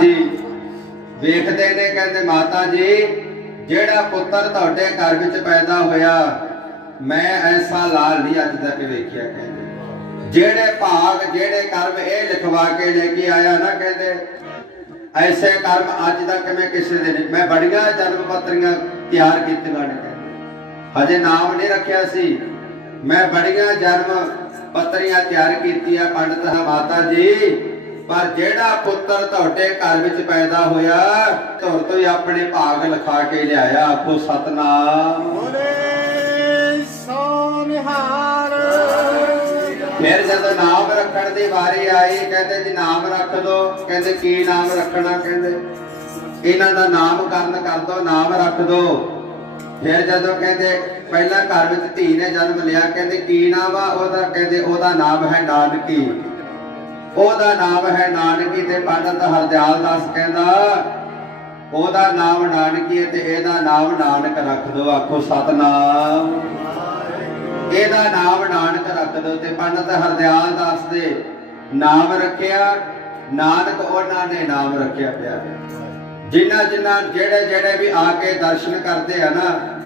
ਜੀ। ਵੇਖਦੇ ਨੇ ਕਹਿੰਦੇ ਮਾਤਾ ਜੀ, ਜਿਹੜਾ ਪੁੱਤਰ ਤੁਹਾਡੇ ਘਰ ਵਿੱਚ ਪੈਦਾ ਹੋਇਆ, ਮੈਂ ਐਸਾ ਲਾਲ ਨਹੀਂ ਅੱਜ ਤੱਕ ਵੇਖਿਆ ਕਹਿੰਦੇ। ਜਿਹੜੇ ਭਾਗ, ਜਿਹੜੇ ਕਰਮ ਇਹ ਲਿਖਵਾ ਕੇ ਲੈ ਕੇ ਆਇਆ ਨਾ ਕਹਿੰਦੇ, ਐਸੇ ਕਰਮ ਅੱਜ ਤੱਕ ਮੈਂ ਕਿਸੇ ਦੇ ਨਹੀਂ, ਮੈਂ ਬੜੀਆਂ ਜਨਮ ਪੱਤਰੀਆਂ ਤਿਆਰ ਕੀਤੀਆਂ ਨੇ ਕਹਿੰਦੇ। ਹਜੇ ਨਾਮ ਨਹੀਂ ਰੱਖਿਆ ਸੀ। ਮੈਂ ਬੜੀਆਂ ਜਨਮ ਪੱਤਰੀਆਂ ਤਿਆਰ ਕੀਤੀਆਂ ਪੰਡਤ ਮਾਤਾ ਜੀ। ਪਰ ਜਿਹੜਾ ਪੁੱਤਰ ਤੁਹਾਡੇ ਘਰ ਵਿੱਚ ਪੈਦਾ ਹੋਇਆ ਤੁਹਾਡੇ ਤੋਂ ਹੀ ਆਪਣੇ ਭਾਗ ਲਿਖਾ ਕੇ ਲਿਆਇਆ। ਆਖੋ ਸਤਨਾਮ। ਬੋਲੇ ਸੋਨਿਹਾਰ। ਫਿਰ ਜਦੋਂ ਨਾਮ ਰੱਖਣ ਦੀ ਵਾਰੀ ਆਈ ਕਹਿੰਦੇ ਜੀ ਨਾਮ ਰੱਖ ਦੋ। ਕਹਿੰਦੇ ਕੀ ਨਾਮ ਰੱਖਣਾ? ਕਹਿੰਦੇ ਇਹਨਾਂ ਦਾ ਨਾਮਕਰਨ ਕਰ ਦੋ ਨਾਮ ਰੱਖ ਦੋ। ਫਿਰ ਜਦੋਂ ਕਹਿੰਦੇ ਪਹਿਲਾਂ ਘਰ ਵਿੱਚ ਧੀ ਨੇ ਜਨਮ ਲਿਆ ਕਹਿੰਦੇ ਕੀ ਨਾਮ ਆ? ਉਹਦਾ ਕਹਿੰਦੇ ਉਹਦਾ ਨਾਮ ਹੈ ਨਾਨਕੀ। ਉਹਦਾ ਨਾਮ ਹੈ ਨਾਨਕੀ ਤੇ ਪੰਡਤ ਹਰਦਿਆਲ ਦਾਸ ਕਹਿੰਦਾ, ਉਹਦਾ ਨਾਮ ਨਾਨਕੀ ਹੈ ਤੇ ਇਹਦਾ ਨਾਮ ਨਾਨਕ ਰੱਖ ਦੋ ਆਖੋ ਸਤਨਾਮ। ਇਹਦਾ ਨਾਮ ਨਾਨਕ ਰੱਖ ਦੋ ਤੇ ਪੰਡਤ ਹਰਦਿਆਲ ਦਾਸ ਦੇ ਨਾਮ ਰੱਖਿਆ, ਨਾਨਕ ਉਹਨਾਂ ਨੇ ਨਾਮ ਰੱਖਿਆ ਪਿਆ। ਜਿਨ੍ਹਾਂ ਜਿਨ੍ਹਾਂ, ਜਿਹੜੇ ਜਿਹੜੇ ਵੀ ਆ ਕੇ ਦਰਸ਼ਨ ਕਰਦੇ ਆ ਨਾ